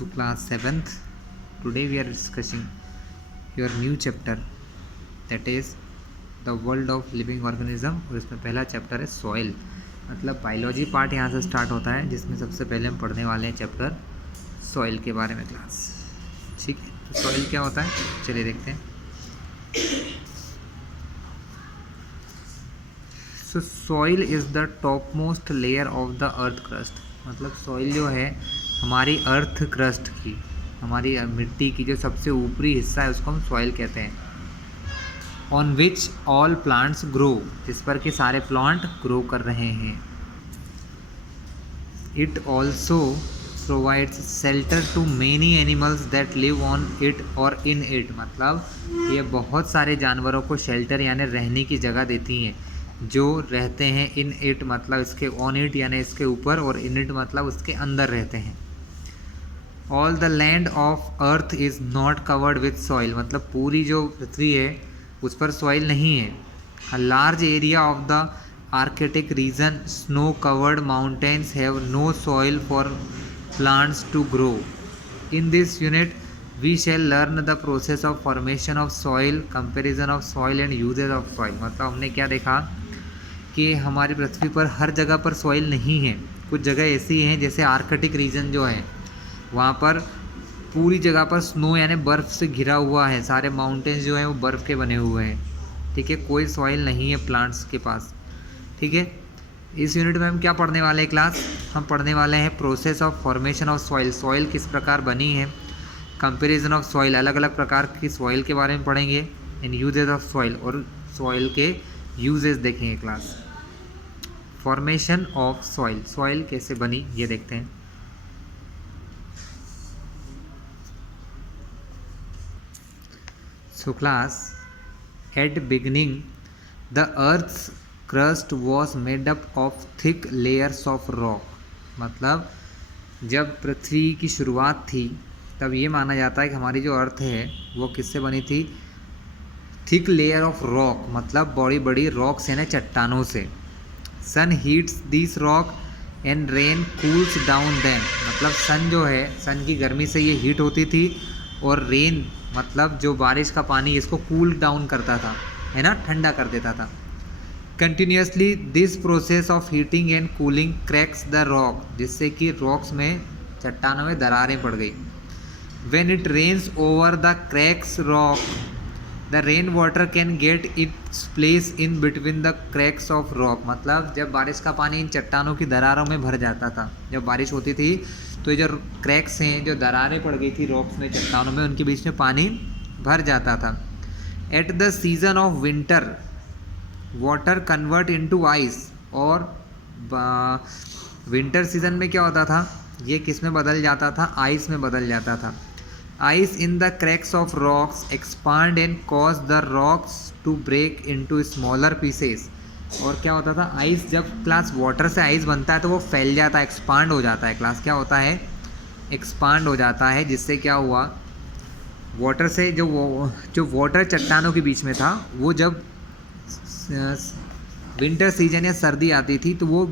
to class 7th. Today we are discussing your new chapter, that is the world of living organism. और इसमें पहला chapter है soil, मतलब biology part यहाँ से स्टार्ट होता है, जिसमें सबसे पहले हम पढ़ने वाले हैं चैप्टर सॉइल के बारे में क्लास। ठीक है, तो सॉइल क्या होता है चलिए देखते हैं। सो soil is the top most layer of the earth crust, मतलब सॉइल जो है हमारी अर्थ क्रस्ट की, हमारी मिट्टी की जो सबसे ऊपरी हिस्सा है उसको हम सॉइल कहते हैं। On which all plants grow, जिस पर के सारे प्लांट ग्रो कर रहे हैं। It also provides shelter to many animals that live on it और इन इट, मतलब ये बहुत सारे जानवरों को शेल्टर यानी रहने की जगह देती हैं जो रहते हैं इन इट, मतलब इसके ऑन इट यानी इसके ऊपर, और इन इट मतलब उसके अंदर रहते हैं। All the land of earth is not covered with soil, मतलब पूरी जो पृथ्वी है उस पर सॉइल नहीं है। A large area of the Arctic region snow covered mountains have no soil for plants to grow. In this unit we shall learn the process of formation of soil, comparison of soil and uses of soil. मतलब हमने क्या देखा कि हमारी पृथ्वी पर हर जगह पर soil नहीं है, कुछ जगह ऐसी हैं जैसे आर्कटिक रीजन जो है वहाँ पर पूरी जगह पर स्नो यानी बर्फ़ से घिरा हुआ है, सारे माउंटेन्स जो हैं वो बर्फ़ के बने हुए हैं। ठीक है, कोई सॉइल नहीं है प्लांट्स के पास। ठीक है, इस यूनिट में हम क्या पढ़ने वाले हैं क्लास, हम पढ़ने वाले हैं process of formation of soil, soil किस प्रकार बनी है, कंपेरिजन ऑफ सॉइल, अलग अलग प्रकार की सॉइल के बारे में पढ़ेंगे, एंड यूजेज ऑफ सॉइल, और सॉइल के यूजेस देखेंगे class. Formation of soil, soil कैसे बनी ये देखते हैं। So class, at beginning the earth's crust was made up of thick layers of rock, मतलब जब पृथ्वी की शुरुआत थी तब ये माना जाता है कि हमारी जो अर्थ है वो किससे बनी थी, थिक लेयर ऑफ रॉक, मतलब बड़ी बड़ी रॉक्स यानी चट्टानों से। Sun heats this rock and rain cools down them, मतलब सन जो है, सन की गर्मी से ये हीट होती थी, और रेन मतलब जो बारिश का पानी इसको कूल डाउन करता था, है ना, ठंडा कर देता था। Continuously this process of heating and cooling cracks the rock, जिससे कि रॉक्स में, चट्टानों में दरारें पड़ गई। When it rains over the cracks rock the rain water can get its place in between the cracks of rock, मतलब जब बारिश का पानी इन चट्टानों की दरारों में भर जाता था, जब बारिश होती थी तो ये जो क्रैक्स हैं, जो दरारें पड़ गई थी रॉक्स में, चट्टानों में, उनके बीच में पानी भर जाता था। At the season of winter water convert into ice, और विंटर सीजन में क्या होता था, ये किस में बदल जाता था, आइस में बदल जाता था। Ice in the cracks of rocks expand and cause the rocks to break into smaller pieces, और क्या होता था, आइस जब क्लास वाटर से आइस बनता है तो वो फैल जाता है, एक्सपांड हो जाता है क्लास, क्या होता है, एक्सपांड हो जाता है, जिससे क्या हुआ, वाटर से जो वाटर चट्टानों के बीच में था वो जब विंटर सीजन या सर्दी आती थी तो वो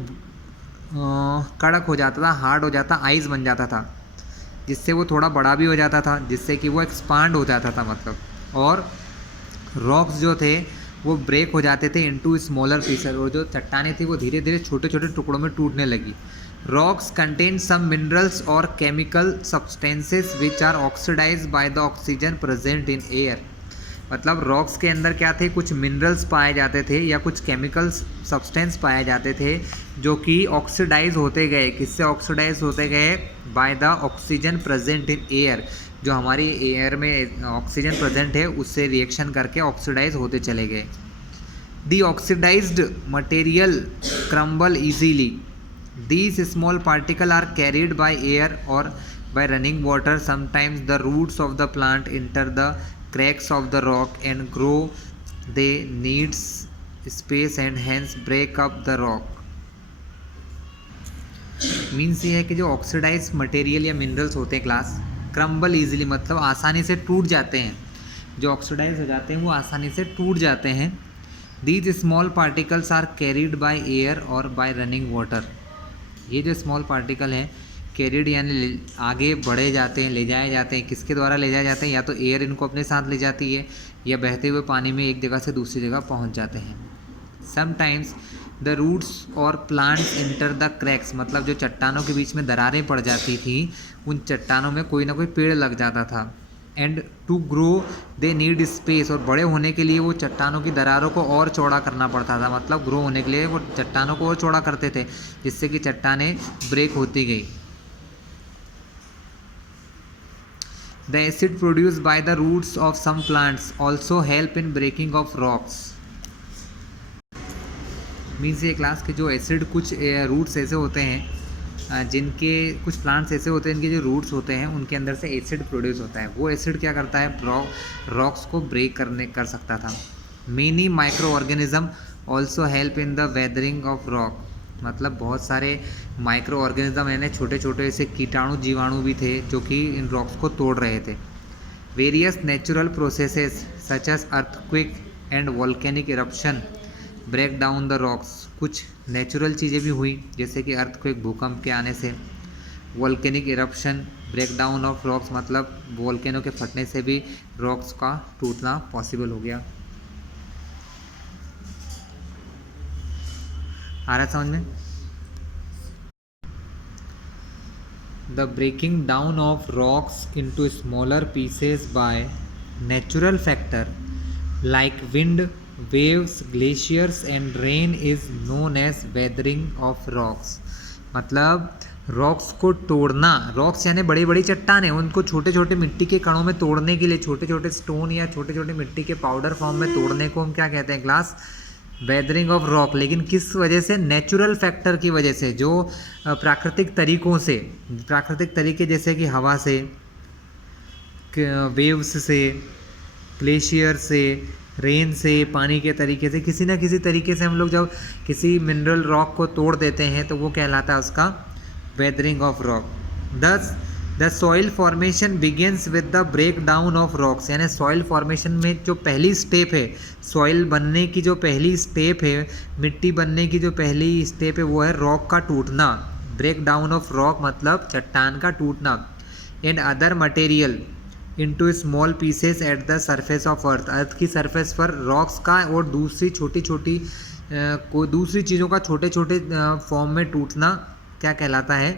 कड़क हो जाता था, हार्ड हो जाता, आइस बन जाता था, जिससे वो थोड़ा बड़ा भी हो जाता था, जिससे कि वो एक्सपांड हो जाता था मतलब, और रॉक्स जो थे वो ब्रेक हो जाते थे इनटू स्मॉलर पीसेस, और जो चट्टानें थी वो धीरे धीरे छोटे छोटे टुकड़ों में टूटने लगी। रॉक्स कंटेन सम मिनरल्स और chemical substances which are oxidized by the oxygen present in air, मतलब रॉक्स के अंदर क्या थे, कुछ मिनरल्स पाए जाते थे या कुछ केमिकल सब्सटेंस पाए जाते थे जो कि ऑक्सीडाइज होते गए, किससे ऑक्सीडाइज होते गए, bye the oxygen present in air, जो हमारी एयर में ऑक्सीजन प्रेजेंट है उससे रिएक्शन करके ऑक्सीडाइज होते चले गए। The oxidized material crumble easily, these small particle are carried by air और by running water. Sometimes the roots of the plant enter the cracks of the rock and grow, they needs space and hence break up the rock। Means ये है कि जो oxidise material या minerals होते हैं class, crumble easily मतलब आसानी से टूट जाते हैं, जो ऑक्सीडाइज हो जाते हैं वो आसानी से टूट जाते हैं। These small particles are carried by air और बाय रनिंग वाटर, ये जो स्मॉल पार्टिकल हैं कैरिड यानी आगे बढ़े जाते हैं, ले जाए जाते हैं। किसके द्वारा ले जाए जाते हैं? या तो एयर इनको अपने साथ ले जाती है या बहते हुए पानी में एक जगह से दूसरी जगह पहुंच जाते हैं। समटाइम्स द रूट्स और प्लांट्स इंटर द क्रैक्स, मतलब जो चट्टानों के बीच में दरारें पड़ जाती थी उन चट्टानों में कोई ना कोई पेड़ लग जाता था। And to grow they need space, और बड़े होने के लिए वो चट्टानों की दरारों को और चौड़ा करना पड़ता था। मतलब ग्रो होने के लिए वो चट्टानों को और चौड़ा करते थे जिससे कि चट्टानें ब्रेक होती गई। The acid produced by the roots of some plants also help in breaking of rocks. Means ये क्लास के जो एसिड, कुछ रूट्स ऐसे होते हैं जिनके, कुछ प्लांट्स ऐसे होते हैं इनके जो रूट्स होते हैं उनके अंदर से एसिड प्रोड्यूस होता है। वो एसिड क्या करता है? रॉक्स को ब्रेक कर सकता था। Many micro organism also help in the weathering of rock, मतलब बहुत सारे माइक्रो ऑर्गेनिज्म यानी छोटे छोटे ऐसे कीटाणु जीवाणु भी थे जो कि इन रॉक्स को तोड़ रहे थे। Various natural processes such as earthquake and volcanic eruption break down the rocks, कुछ नेचुरल चीज़ें भी हुई जैसे कि अर्थक्वेक, भूकंप के आने से, volcanic eruption, break down of rocks मतलब वॉल्केनो के फटने से भी रॉक्स का टूटना पॉसिबल हो गया। आ रहा है समझ में? The breaking down of rocks into smaller pieces by natural factor like wind, waves, glaciers and rain is known as weathering of rocks। मतलब रॉक्स को तोड़ना, रॉक्स यानी बड़ी बड़ी चट्टानें, उनको छोटे छोटे मिट्टी के कणों में तोड़ने के लिए, छोटे छोटे स्टोन या छोटे छोटे मिट्टी के पाउडर फॉर्म में तोड़ने को हम क्या कहते हैं क्लास? Weathering of rock. लेकिन किस वजह से? नेचुरल फैक्टर की वजह से, जो प्राकृतिक तरीकों से, प्राकृतिक तरीके जैसे कि हवा से, वेव्स से, ग्लेशियर से, रेन से, पानी के तरीके से, किसी ना किसी तरीके से हम लोग जब किसी मिनरल रॉक को तोड़ देते हैं तो वो कहलाता है उसका weathering of rock. Thus the soil formation begins with the break down of rocks, यानी सॉइल फॉर्मेशन में जो पहली स्टेप है, सॉइल बनने की जो पहली स्टेप है, मिट्टी बनने की जो पहली स्टेप है वो है रॉक का टूटना। ब्रेक डाउन ऑफ रॉक मतलब चट्टान का टूटना। And other material into small pieces at the surface of earth, earth की सरफेस पर रॉक्स का और दूसरी छोटी छोटी दूसरी चीज़ों का छोटे छोटे फॉर्म में टूटना क्या कहलाता है?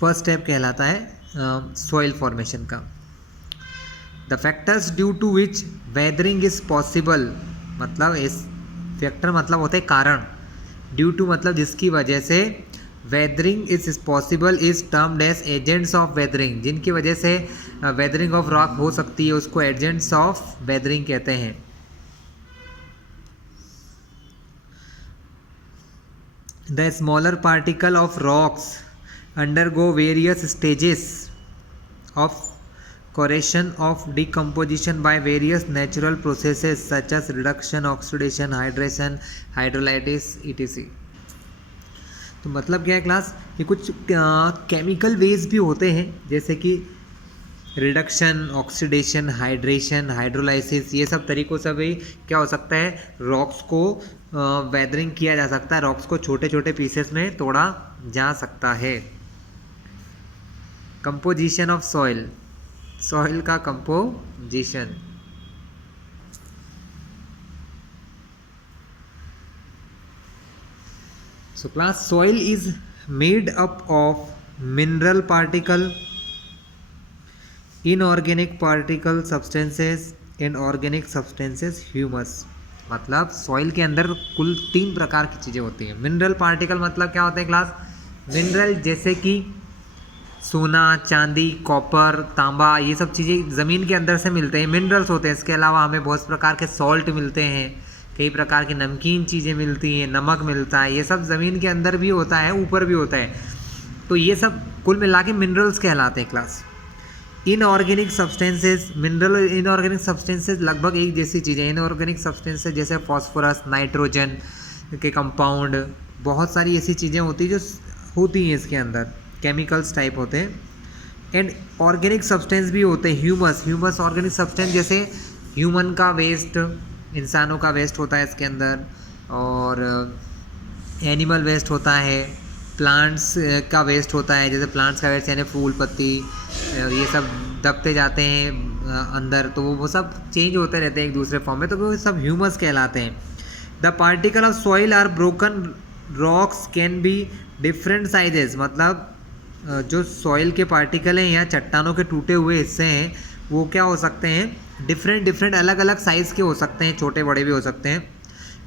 फर्स्ट स्टेप कहलाता है सॉइल फॉर्मेशन का। The factors due to which weathering is possible, मतलब इस फैक्टर मतलब होते हैं कारण, ड्यू टू मतलब जिसकी वजह से, weathering is possible is termed as agents of weathering, जिनकी वजह से वेदरिंग ऑफ रॉक हो सकती है उसको एजेंट्स ऑफ वेदरिंग कहते हैं। The smaller particle of rocks undergo various stages of corrosion of decomposition by various natural processes such as reduction, oxidation, hydration, hydrolysis etc। तो मतलब क्या है क्लास? ये कुछ केमिकल वेज भी होते हैं जैसे कि रिडक्शन, ऑक्सीडेशन, हाइड्रेशन, हाइड्रोलाइसिस, ये सब तरीक़ों से भी क्या हो सकता है? रॉक्स को वेदरिंग किया जा सकता है, रॉक्स को छोटे छोटे पीसेस में तोड़ा जा सकता है। कंपोजिशन ऑफ सॉइल, सॉइल का composition, so class soil is made up of mineral particle, inorganic particle substances and organic substances, humus। मतलब सॉइल के अंदर कुल 3 प्रकार की चीज़ें होती हैं। मिनरल पार्टिकल मतलब क्या होते हैं क्लास? मिनरल जैसे कि सोना, चांदी, कॉपर, तांबा, ये सब चीज़ें ज़मीन के अंदर से मिलते हैं, मिनरल्स होते हैं। इसके अलावा हमें बहुत प्रकार के सॉल्ट मिलते हैं, कई प्रकार की नमकीन चीज़ें मिलती हैं, नमक मिलता है, ये सब ज़मीन के अंदर भी होता है, ऊपर भी होता है। तो ये सब कुल मिला के मिनरल्स कहलाते हैं class. Inorganic substances, mineral inorganic substances लगभग एक जैसी चीज़ें। इनऑर्गेनिक सब्सटेंसेस जैसे फॉस्फोरस, नाइट्रोजन के कंपाउंड, बहुत सारी ऐसी चीज़ें होती हैं जो होती हैं इसके अंदर, केमिकल्स टाइप होते हैं। एंड ऑर्गेनिक सब्सटेंस भी होते हैं, ह्यूमस, ह्यूमस ऑर्गेनिक सब्सटेंस जैसे ह्यूमन का वेस्ट, इंसानों का वेस्ट होता है इसके अंदर, और एनिमल वेस्ट होता है, प्लांट्स का वेस्ट होता है, जैसे प्लांट्स का वेस्ट यानी फूल पत्ती ये सब दबते जाते हैं अंदर, तो वो सब चेंज होते रहते हैं एक दूसरे फॉर्म में, तो वो सब ह्यूमस कहलाते हैं। The particle of soil are broken rocks can be different sizes, मतलब जो सॉइल के पार्टिकल हैं या चट्टानों के टूटे हुए हिस्से हैं वो क्या हो सकते हैं, डिफरेंट अलग अलग साइज़ के हो सकते हैं, छोटे बड़े भी हो सकते हैं।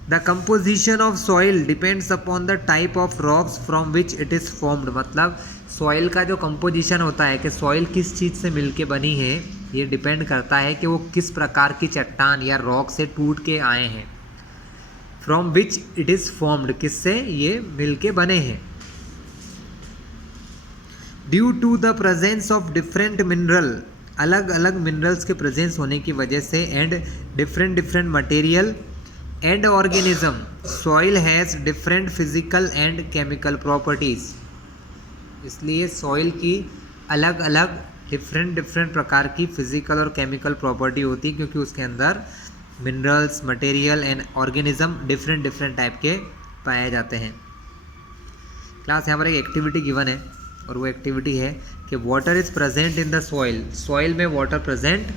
The composition of soil depends upon the type of rocks from which it is formed, मतलब सॉइल का जो कंपोजिशन होता है कि सॉइल किस चीज़ से मिलके बनी है, ये डिपेंड करता है कि वो किस प्रकार की चट्टान या रॉक से टूट के आए हैं। From which it is formed, किससे ये मिलके बने हैं। Due to the presence of different mineral, अलग अलग मिनरल्स के प्रेजेंस होने की वजह से, and different material and organism, soil has different physical and chemical properties. इसलिए सॉइल की अलग अलग डिफरेंट प्रकार की फिजिकल और केमिकल प्रॉपर्टी होती है, क्योंकि उसके अंदर minerals, material and organism different type के पाए जाते हैं। क्लास यहाँ पर एक एक्टिविटी गिवन है और वो एक्टिविटी है कि water is present in the soil, soil में वाटर प्रेजेंट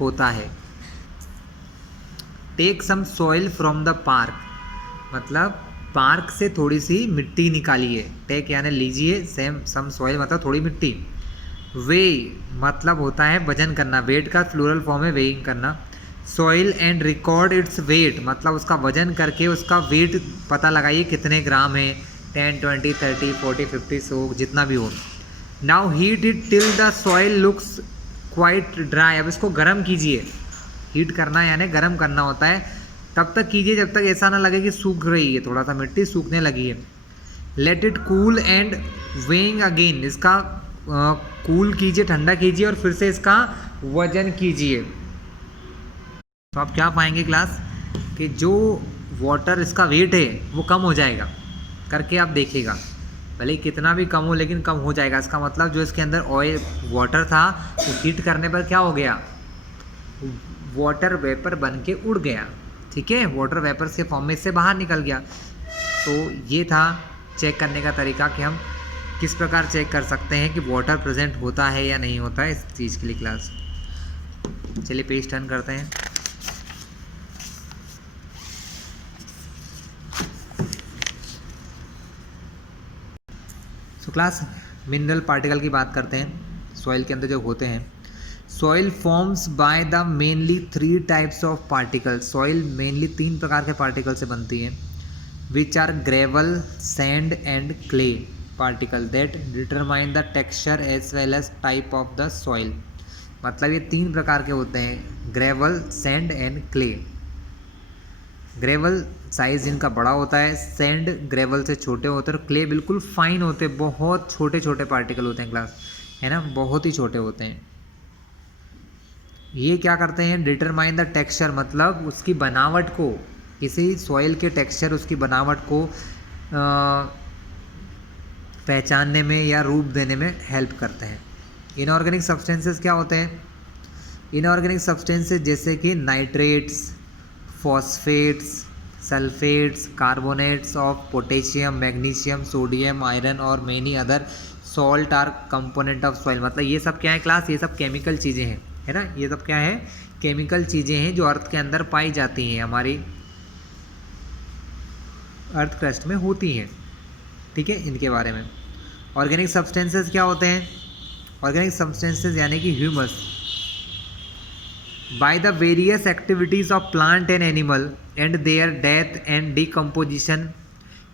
होता है। Take some soil from the park, मतलब पार्क से थोड़ी सी मिट्टी निकालिए। टेक यानी लीजिए, सम सॉइल मतलब थोड़ी मिट्टी। वे मतलब होता है वजन करना, वेट का प्लूरल फॉर्म है वेइंग करना। Soil and record its weight, मतलब उसका वजन करके उसका वेट पता लगाइए कितने ग्राम है, 10, 20, 30, 40, 50 100 जितना भी हो। Now heat it till the soil looks quite dry, अब इसको गर्म कीजिए। हीट करना यानी गर्म करना होता है, तब तक कीजिए जब तक ऐसा ना लगे कि सूख रही है, थोड़ा सा मिट्टी सूखने लगी है। Let it cool and weighing again, इसका कूल कीजिए, ठंडा कीजिए और फिर से इसका वजन कीजिए। तो आप क्या पाएंगे क्लास कि जो वाटर इसका वेट है वो कम हो जाएगा, करके आप देखिएगा, भले कितना भी कम हो लेकिन कम हो जाएगा। इसका मतलब जो इसके अंदर ऑयल वाटर था वो हीट करने पर क्या हो गया, वाटर वेपर बन के उड़ गया, ठीक है, वाटर वेपर के फॉर्म में इससे बाहर निकल गया। तो ये था चेक करने का तरीका कि हम किस प्रकार चेक कर सकते हैं कि वाटर प्रेजेंट होता है या नहीं होता है इस चीज़ के लिए। क्लास चलिए पेज टर्न करते हैं। सो क्लास मिनरल पार्टिकल की बात करते हैं, सॉइल के अंदर जो होते हैं। Soil forms by the mainly 3 types of particle, soil mainly 3 प्रकार के पार्टिकल से बनती है, which are gravel, sand and clay particle that determine the texture as well as type of the soil. मतलब ये 3 प्रकार के होते हैं, gravel, sand and clay. Gravel size इनका बड़ा होता है, सैंड ग्रेवल से छोटे होते हैं और क्ले बिल्कुल फाइन होते हैं, बहुत छोटे छोटे पार्टिकल होते हैं क्लास, है ना, बहुत ही छोटे होते हैं। ये क्या करते हैं, डिटरमाइन द टेक्सचर, मतलब उसकी बनावट को, किसी सॉइल के टेक्सचर, उसकी बनावट को पहचानने में या रूप देने में हेल्प करते हैं। इनऑर्गेनिक सब्सटेंसेस क्या होते हैं, इनऑर्गेनिक सब्सटेंसेस जैसे कि nitrates, phosphates, sulphates, carbonates of potassium, magnesium, sodium, iron और many other salt are component of soil. मतलब ये सब क्या है क्लास, ये सब केमिकल चीज़ें हैं, है ना, ये सब क्या है, केमिकल चीज़ें हैं जो अर्थ के अंदर पाई जाती हैं, हमारी अर्थ क्रस्ट में होती हैं, ठीक है। इनके बारे में ऑर्गेनिक सब्सटेंसेस क्या होते हैं, ऑर्गेनिक सब्सटेंसेस यानी कि humus, by the various activities of plant and animal and their death and decomposition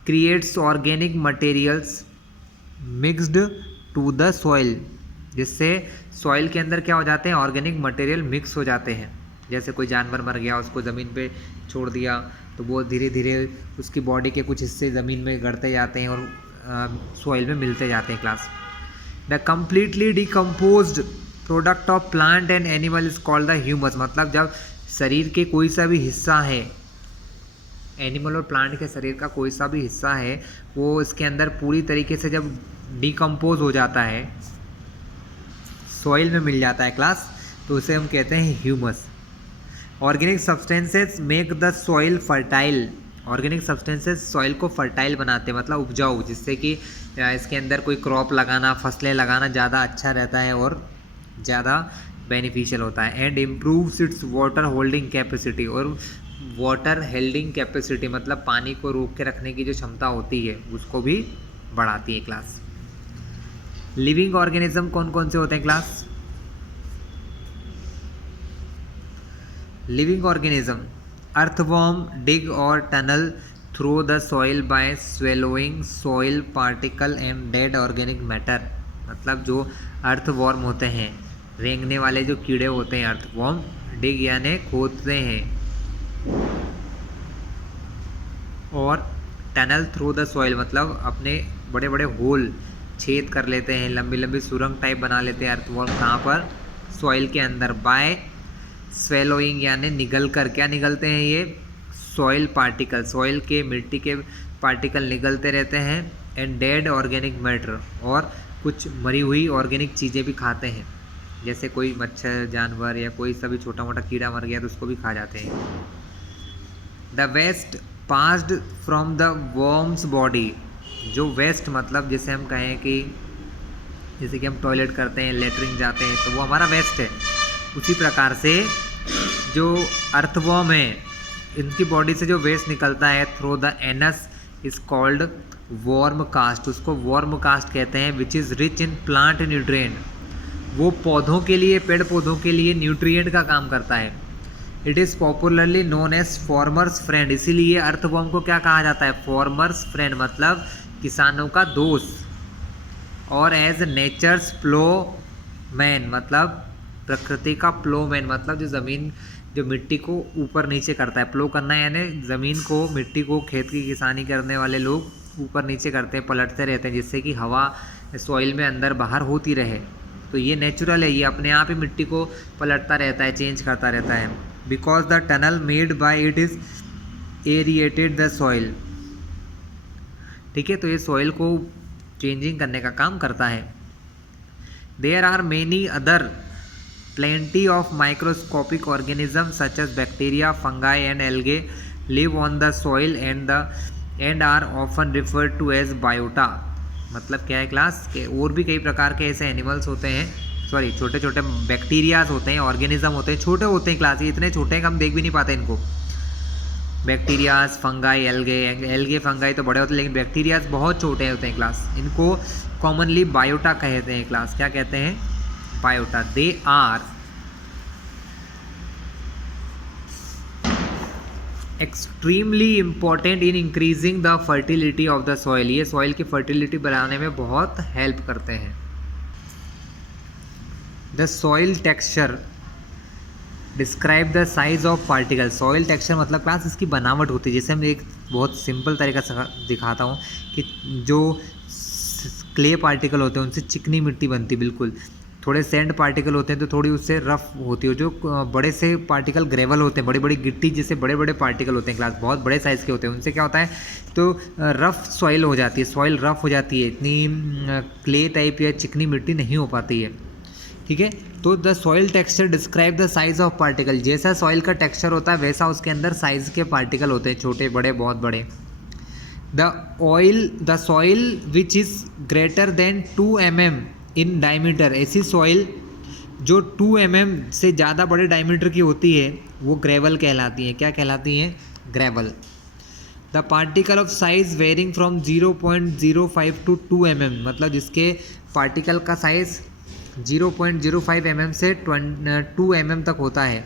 creates organic materials mixed to the soil, जिससे सॉइल के अंदर क्या हो जाते हैं, ऑर्गेनिक मटेरियल मिक्स हो जाते हैं। जैसे कोई जानवर मर गया, उसको ज़मीन पे छोड़ दिया तो वो धीरे धीरे उसकी बॉडी के कुछ हिस्से ज़मीन में गड़ते जाते हैं और सॉइल में मिलते जाते हैं। Class the completely decomposed product of plant and animal is called the humus. मतलब जब शरीर के कोई सा भी हिस्सा है, एनिमल और प्लांट के शरीर का कोई सा भी हिस्सा है, वो इसके अंदर पूरी तरीके से जब डिकम्पोज हो जाता है, सॉइल में मिल जाता है क्लास, तो उसे हम कहते हैं humus. Organic substances make the soil fertile, organic substances soil को फर्टाइल बनाते हैं, मतलब उपजाऊ, जिससे कि इसके अंदर कोई क्रॉप लगाना, फसलें लगाना ज़्यादा अच्छा रहता है और ज़्यादा बेनिफिशियल होता है। And improves it's water holding capacity, और वाटर होल्डिंग कैपेसिटी मतलब पानी को रोक के रखने की जो क्षमता होती है उसको भी बढ़ाती है क्लास। लिविंग ऑर्गेनिज्म कौन कौन से होते हैं क्लास? लिविंग ऑर्गेनिज्म, अर्थवॉर्म डिग और tunnel through the soil by swallowing soil particle and dead organic matter, मतलब जो अर्थवॉर्म होते हैं, रेंगने वाले जो कीड़े होते हैं अर्थवॉर्म, डिग यानी खोदते हैं, और टनल थ्रू द सॉइल मतलब अपने बड़े बड़े होल छेद कर लेते हैं, लंबी लंबी सुरंग टाइप बना लेते हैं अर्थवॉर्म, कहाँ पर? सॉइल के अंदर। बाय स्वेलोइंग यानी निगल कर, क्या निगलते हैं ये? सॉइल पार्टिकल, सॉइल के मिट्टी के पार्टिकल निगलते रहते हैं। एंड डेड ऑर्गेनिक मैटर, और कुछ मरी हुई ऑर्गेनिक चीज़ें भी खाते हैं, जैसे कोई मच्छर जानवर या कोई सा भी छोटा मोटा कीड़ा मर गया तो उसको भी खा जाते हैं। The waste passed from the worms body, जो वेस्ट मतलब जैसे हम कहें कि जैसे कि हम टॉयलेट करते हैं, लेटरिन जाते हैं, तो वो हमारा वेस्ट है। उसी प्रकार से जो अर्थवॉर्म है, इनकी बॉडी से जो वेस्ट निकलता है through the anus is called worm cast, उसको वर्म कास्ट कहते हैं, which is rich in plant nutrient, वो पौधों के लिए, पेड़ पौधों के लिए न्यूट्रिएंट का काम करता है। It is popularly known as farmers friend, इसीलिए अर्थवॉर्म को क्या कहा जाता है? फार्मर्स फ्रेंड, मतलब किसानों का दोस्त, और एज नेचर्स प्लो मैन, मतलब प्रकृति का प्लो मैन, मतलब जो ज़मीन, जो मिट्टी को ऊपर नीचे करता है। प्लो करना यानी ज़मीन को, मिट्टी को, खेत की किसानी करने वाले लोग ऊपर नीचे करते हैं, पलटते रहते हैं, जिससे कि हवा सॉइल में अंदर बाहर होती रहे। तो ये नेचुरल है, ये अपने आप ही मिट्टी को पलटता रहता है, चेंज करता रहता है। Because the tunnel made by it is aerated the soil, ठीक है, तो ये सॉइल को चेंजिंग करने का काम करता है। There are many other plenty of microscopic organisms such as bacteria, fungi and algae live on the soil and are often referred to as biota, मतलब क्या है क्लास के? और भी कई प्रकार के ऐसे एनिमल्स होते हैं, सॉरी छोटे छोटे बैक्टीरियाज होते हैं, ऑर्गेनिज्म होते हैं, छोटे होते हैं क्लास, ये इतने छोटे हैं कि हम देख भी नहीं पाते इनको। बैक्टीरियाज, फंगाई, एल्गे फंगाई तो बड़े होते हैं, लेकिन बैक्टीरियाज बहुत छोटे होते हैं क्लास, इनको कॉमनली बायोटा कहते हैं क्लास। क्या कहते हैं? Biota. They are extremely important in increasing the fertility of the soil, ये सॉइल की फर्टिलिटी बढ़ाने में बहुत हेल्प करते हैं। The soil texture describe the size of particle, soil texture मतलब क्लास इसकी बनावट होती है। जैसे हम एक बहुत सिंपल तरीका से दिखाता हूँ कि जो क्ले पार्टिकल होते हैं उनसे चिकनी मिट्टी बनती है, बिल्कुल। थोड़े सैंड पार्टिकल होते हैं तो थोड़ी उससे रफ होती है। जो बड़े से पार्टिकल ग्रेवल होते हैं, बड़ी बड़ी गिट्टी जैसे बड़े बड़े पार्टिकल होते हैं क्लास, बहुत बड़े साइज़ के होते हैं, उनसे क्या होता है तो रफ सॉइल हो जाती है, सॉइल रफ हो जाती है, इतनी क्ले टाइप या चिकनी मिट्टी नहीं हो पाती है, ठीक है। तो the soil texture describe the size of particle, जैसा सॉइल का टेक्सचर होता है वैसा उसके अंदर साइज़ के पार्टिकल होते हैं, छोटे बड़े बहुत बड़े। The soil which is greater than 2 mm in diameter, ऐसी सॉइल जो 2 mm से ज़्यादा बड़े डायमीटर की होती है वो ग्रेवल कहलाती है। क्या कहलाती हैं? Gravel. The particle of size varying from 0.05 to 2 mm, मतलब जिसके पार्टिकल का साइज़ 0.05 mm से 2 mm तक होता है,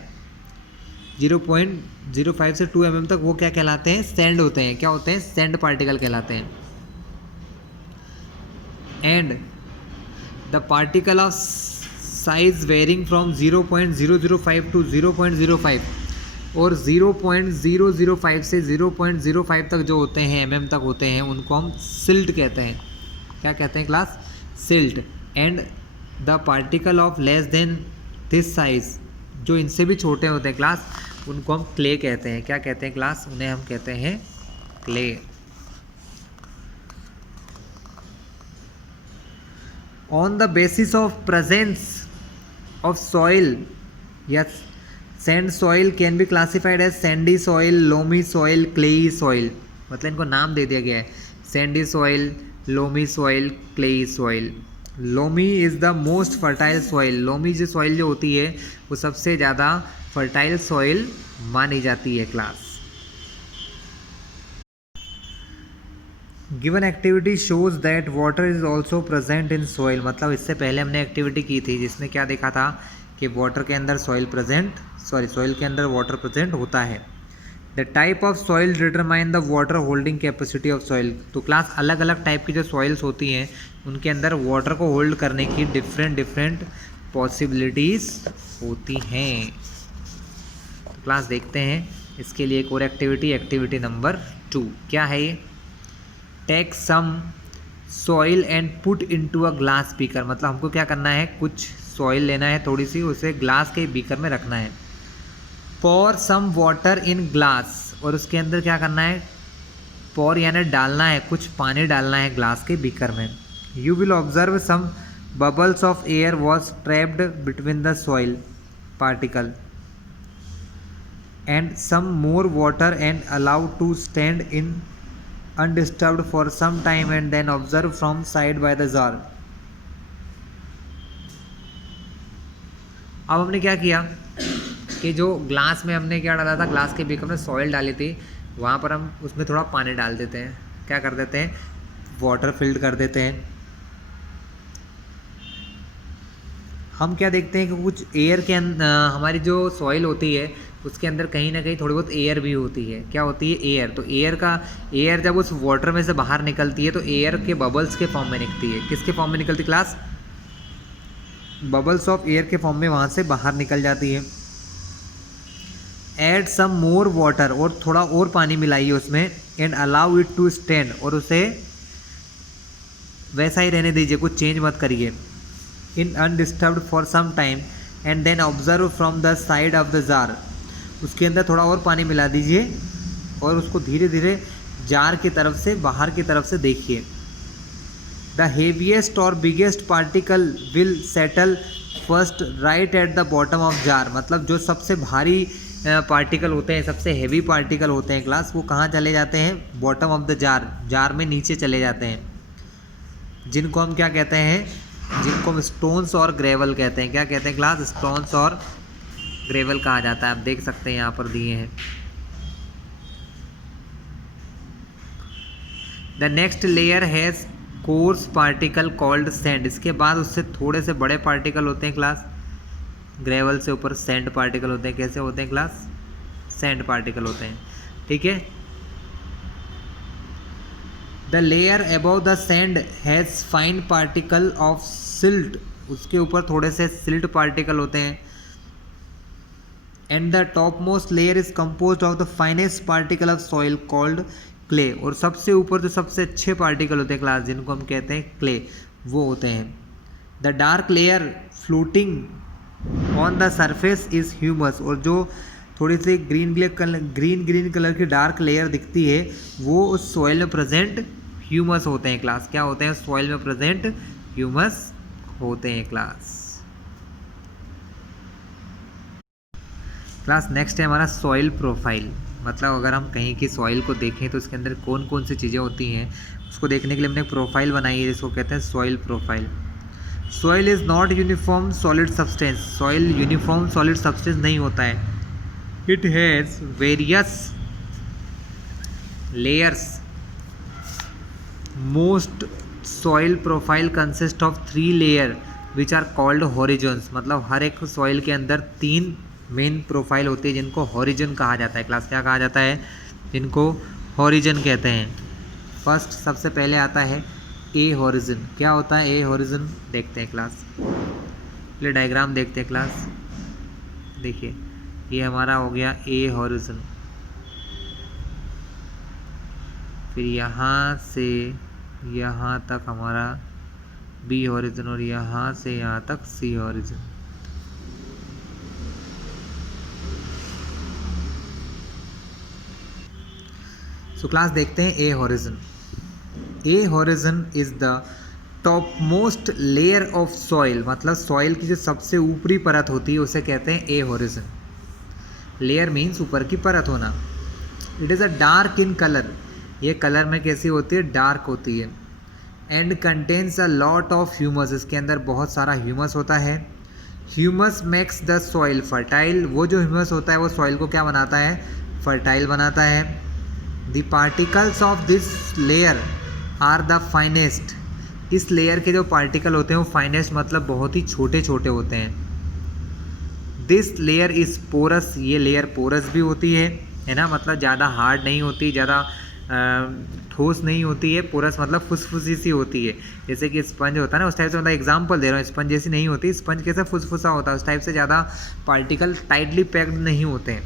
0.05 से 2 mm तक, वो क्या कहलाते हैं? सैंड होते हैं। क्या होते हैं? सैंड पार्टिकल कहलाते हैं। And the particle of size varying from 0.005 to 0.05 और 0.005 से 0.05 तक जो होते हैं mm तक होते हैं उनको हम सिल्ट कहते हैं। क्या कहते हैं class? Silt. And the particle of less than this size, जो इनसे भी छोटे होते हैं क्लास, उनको हम क्ले कहते हैं। क्या कहते हैं क्लास? उन्हें हम कहते हैं clay. On the basis of presence of soil या sand soil can be classified as sandy soil, loamy soil, clayey soil, मतलब इनको नाम दे दिया गया है sandy soil, loamy soil, clayey soil. Loamy is the most fertile soil, loamy जो soil जो होती है वो सबसे ज़्यादा फर्टाइल सॉइल मानी जाती है class. Given activity shows that water is also present in soil, मतलब इससे पहले हमने एक्टिविटी की थी जिसमें क्या देखा था कि वाटर के अंदर सॉइल के अंदर वाटर प्रेजेंट होता है। The type of soil determine the water holding capacity of soil, तो क्लास अलग अलग टाइप की जो सॉइल्स होती हैं उनके अंदर वाटर को होल्ड करने की डिफरेंट पॉसिबिलिटीज़ होती हैं। तो क्लास देखते हैं इसके लिए एक और एक्टिविटी नंबर 2 क्या है ये, take some soil and put into a glass beaker, मतलब हमको क्या करना है, कुछ सॉइल लेना है थोड़ी सी, उसे ग्लास के बीकर में रखना है। पॉर सम वाटर इन ग्लास, और उसके अंदर क्या करना है, पॉर यानी डालना है, कुछ पानी डालना है ग्लास के बीकर में। You will observe some bubbles of air was trapped between the soil particle and some more water and allowed to stand in undisturbed for some time and then observe from side by the jar। अब हमने क्या किया कि जो glass में हमने क्या डाला था, ग्लास के बीकर में सॉइल डाली थी, वहाँ पर हम उसमें थोड़ा पानी डाल देते हैं, क्या कर देते हैं, वाटर फिल्ड कर देते हैं। हम क्या देखते हैं कि कुछ एयर के हमारी जो सॉइल होती है उसके अंदर कहीं ना कहीं थोड़ी बहुत एयर भी होती है, क्या होती है, एयर। तो एयर जब उस वाटर में से बाहर निकलती है तो एयर के बबल्स के फॉर्म में निकलती है, किसके फॉर्म में निकलती क्लास, बबल्स ऑफ एयर के फॉर्म में वहाँ से बाहर निकल जाती है। ऐड सम मोर वाटर, और थोड़ा और पानी मिलाइए उसमें, and allow it to stand, और उसे वैसा ही रहने दीजिए, कुछ चेंज मत करिए। In undisturbed for some time and then observe from the side of the jar, उसके अंदर थोड़ा और पानी मिला दीजिए और उसको धीरे धीरे जार की तरफ से, बाहर की तरफ से देखिए। द हेवीएस्ट और biggest particle will settle first right at the bottom of jar, मतलब जो सबसे भारी पार्टिकल होते हैं, सबसे हेवी पार्टिकल होते हैं क्लास, वो कहाँ चले जाते हैं, बॉटम ऑफ द जार में नीचे चले जाते हैं, जिनको हम क्या कहते हैं, जिनको हम स्टोन्स और ग्रेवल कहते हैं। क्या कहते हैं क्लास, स्टोन्स और ग्रेवल कहा जाता है। आप देख सकते हैं यहाँ पर दिए हैं। The next layer has coarse particle called sand, इसके बाद उससे थोड़े से बड़े पार्टिकल होते हैं क्लास, ग्रेवल से ऊपर सैंड पार्टिकल होते हैं। कैसे होते हैं क्लास, सैंड पार्टिकल होते हैं, ठीक है। The layer above the sand has fine particle of silt, उसके ऊपर थोड़े से सिल्ट पार्टिकल होते हैं। And the top most layer is composed of the finest particle of soil called clay, और सबसे ऊपर जो सबसे अच्छे पार्टिकल होते हैं क्लास, जिनको हम कहते हैं क्ले, वो होते हैं। The dark layer floating on the surface is humus, और जो थोड़ी सी ग्रीन कलर की डार्क लेयर दिखती है वो उस सॉइल में प्रेजेंट ह्यूमस होते हैं क्लास। क्या होते हैं, सॉइल में प्रेजेंट ह्यूमस होते हैं क्लास। नेक्स्ट है हमारा सॉइल प्रोफाइल, मतलब अगर हम कहीं की सॉइल को देखें तो उसके अंदर कौन कौन सी चीज़ें होती हैं उसको देखने के लिए हमने एक प्रोफाइल बनाई है जिसको कहते हैं soil profile. Soil is not uniform solid substance, soil uniform solid substance नहीं होता है। It has various layers. Most soil profile consist of 3 layer which are called horizons, मतलब हर एक सॉइल के अंदर 3 मेन प्रोफाइल होती है जिनको हॉरिजन कहा जाता है क्लास। क्या कहा जाता है, जिनको हॉरिजन कहते हैं। फर्स्ट सबसे पहले आता है ए हॉरिजन। क्या होता है ए हॉरिजन, देखते हैं क्लास, पहले डायग्राम देखते हैं क्लास। देखिए ये हमारा हो गया ए हॉरिजन, फिर यहाँ से यहाँ तक हमारा बी हॉरिजन, और यहाँ से यहाँ तक सी हॉरिजन। सो क्लास देखते हैं A horizon. A horizon is the top most layer of soil, मतलब सॉइल की जो सबसे ऊपरी परत होती है उसे कहते हैं ए हॉरिजन। लेयर मीन्स ऊपर की परत होना। It is a dark in colour, ये कलर में कैसी होती है, डार्क होती है। And contains a lot of humus, इसके अंदर बहुत सारा ह्यूमस होता है। Humus makes the soil fertile, वो जो ह्यूमस होता है वो सॉइल को क्या बनाता है, फर्टाइल बनाता है। The particles of this layer are the finest, इस लेयर के जो पार्टिकल होते हैं वो फाइनेस्ट मतलब बहुत ही छोटे छोटे होते हैं। दिस लेयर इज़ पोरस, ये लेयर पोरस भी होती है ना, मतलब ज़्यादा हार्ड नहीं होती, ज़्यादा ठोस नहीं होती है। पोरस मतलब फुसफुसी सी होती है, जैसे कि स्पंज होता है ना, उस टाइप से। मतलब एग्जांपल दे रहा हूँ, स्पंज जैसी नहीं होती, स्पंज कैसा फुसफुसा होता है, उस टाइप से ज़्यादा पार्टिकल टाइटली पैक्ड नहीं होते हैं।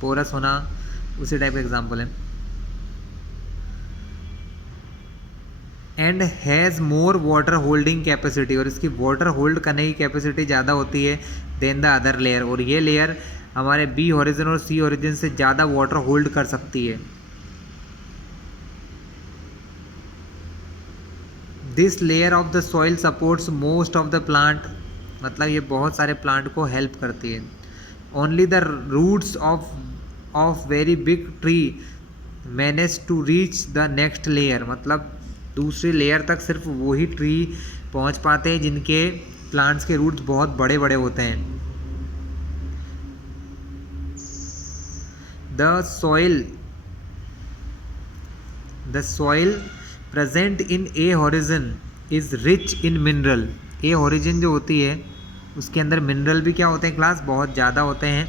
पोरस होना उसी टाइप का एग्जाम्पल है। And has more water holding capacity, और इसकी वाटर होल्ड करने की कैपेसिटी ज़्यादा होती है देन द अदर लेयर, और ये लेयर हमारे बी हॉरिजन और सी हॉरिजन से ज़्यादा वाटर होल्ड कर सकती है। This layer of the soil supports most of the plant, मतलब ये बहुत सारे प्लांट को हेल्प करती है। Only the roots of very big tree manage to reach the next layer, मतलब दूसरी लेयर तक सिर्फ वही ट्री पहुंच पाते हैं जिनके प्लांट्स के रूट्स बहुत बड़े बड़े होते हैं। The soil present in A horizon is rich in mineral, A horizon जो होती है उसके अंदर मिनरल भी क्या होते हैं क्लास, बहुत ज़्यादा होते हैं।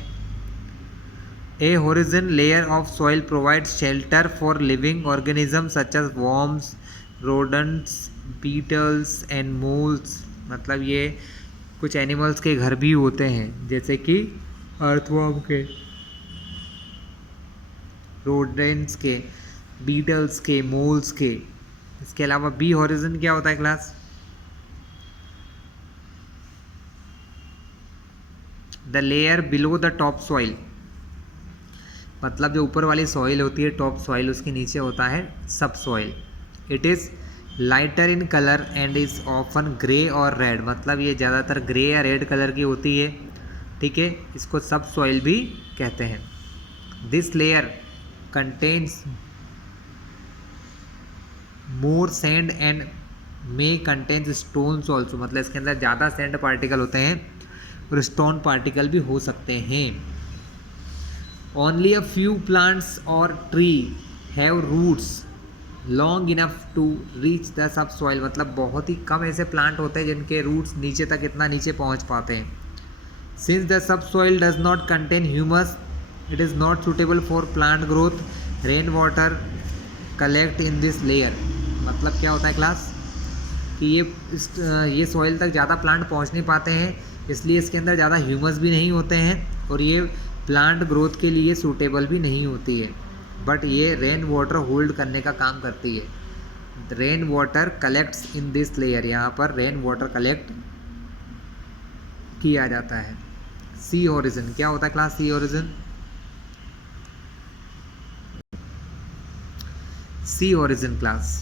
A horizon layer of soil provides shelter for living organism such as worms, rodents, beetles and moles, मतलब ये कुछ एनिमल्स के घर भी होते हैं, जैसे कि अर्थवॉर्म के, रोडेंट्स के, बीटल्स के, मोल्स के। इसके अलावा बी हॉरिजन क्या होता है class, the layer below the top soil, मतलब जो ऊपर वाली सॉइल होती है टॉप सॉइल, उसके नीचे होता है सब soil. It is lighter in colour and is often grey और रेड, मतलब ये ज़्यादातर ग्रे या रेड कलर की होती है, ठीक है। इसको सब सॉइल भी कहते हैं। This layer contains more sand and may contains stones also, मतलब इसके अंदर ज़्यादा सैंड पार्टिकल होते हैं और स्टोन पार्टिकल भी हो सकते हैं। ओनली अ फ्यू प्लांट्स और tree have roots long enough to reach the sub soil, मतलब बहुत ही कम ऐसे प्लांट होते हैं जिनके रूट्स नीचे तक इतना नीचे पहुंच पाते हैं। Since the sub soil does not contain humus it is not suitable for plant growth, rain water collect in this layer, मतलब क्या होता है क्लास कि ये सॉइल तक ज़्यादा प्लांट पहुंच नहीं पाते हैं, इसलिए इसके अंदर ज़्यादा ह्यूमस भी नहीं होते हैं और ये प्लांट ग्रोथ के लिए सूटेबल भी नहीं होती है। बट ये रेन वाटर होल्ड करने का काम करती है। Rain water collects in this layer, यहाँ पर रेन वाटर कलेक्ट किया जाता है। सी हॉरिजन क्या होता है class, C horizon, C horizon class,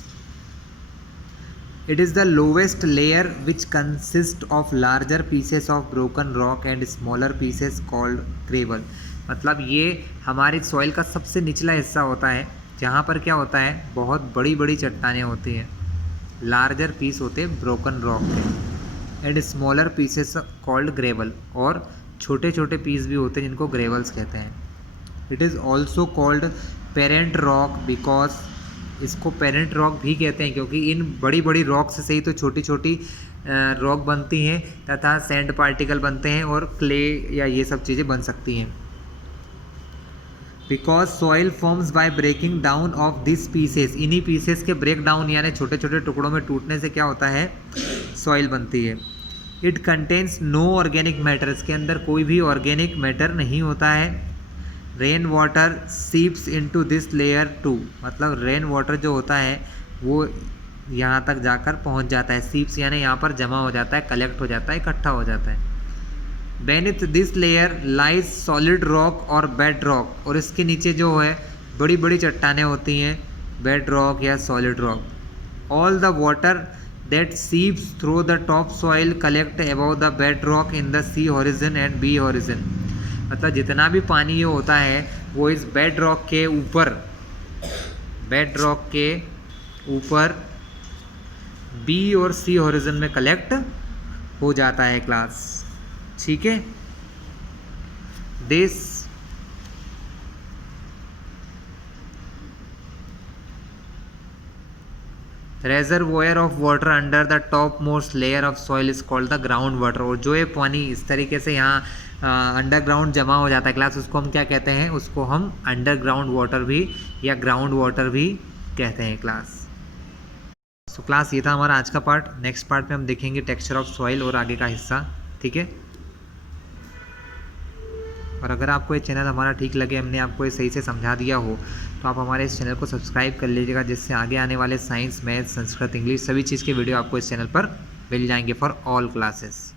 it is the lowest layer which consists of larger pieces of broken rock and smaller pieces called gravel, मतलब ये हमारी सॉइल का सबसे निचला हिस्सा होता है जहाँ पर क्या होता है बहुत बड़ी बड़ी चट्टानें होती हैं, लार्जर पीस होते हैं ब्रोकन रॉक के, and smaller pieces called gravel, और छोटे छोटे पीस भी होते हैं जिनको ग्रेवल्स कहते हैं। It is also called parent rock because, इसको पेरेंट रॉक भी कहते हैं क्योंकि इन बड़ी बड़ी रॉक्स से ही तो छोटी छोटी रॉक बनती हैं तथा सैंड पार्टिकल बनते हैं और क्ले या ये सब चीज़ें बन सकती हैं। Because soil forms by breaking down of this pieces, इन्हीं पीसेस के ब्रेक डाउन यानी छोटे छोटे टुकड़ों में टूटने से क्या होता है सॉइल बनती है। It contains no organic matter, इसके अंदर कोई भी ऑर्गेनिक मैटर नहीं होता है। Rain water seeps into this layer too, मतलब रेन वाटर जो होता है वो यहाँ तक जाकर पहुँच जाता है, सीप्स यानी यहाँ पर जमा हो जाता है, कलेक्ट हो जाता है, इकट्ठा हो जाता है। Beneath this layer lies solid rock और बेड रॉक, और इसके नीचे जो है बड़ी बड़ी चट्टानें होती हैं, बेड रॉक या solid rock. All the water that seeps through the topsoil collect above the bedrock in the C horizon and B horizon। मतलब जितना भी पानी ये होता है वो इस bedrock के ऊपर B और C होरिजन में कलेक्ट हो जाता है क्लास। ठीक है, this reservoir of water under the top most layer of soil is called the ground water. और जो ये पानी इस तरीके से यहाँ अंडरग्राउंड जमा हो जाता है क्लास, उसको हम क्या कहते हैं? उसको हम अंडरग्राउंड वाटर भी या ग्राउंड वाटर भी कहते हैं क्लास। तो क्लास ये था हमारा आज का पार्ट। नेक्स्ट पार्ट में हम देखेंगे टेक्सचर ऑफ सॉइल और आगे का हिस्सा। ठीक है, और अगर आपको ये चैनल हमारा ठीक लगे, हमने आपको ये सही से समझा दिया हो, तो आप हमारे इस चैनल को सब्सक्राइब कर लीजिएगा, जिससे आगे आने वाले साइंस, मैथ, संस्कृत, इंग्लिश सभी चीज़ के वीडियो आपको इस चैनल पर मिल जाएंगे फॉर ऑल क्लासेस।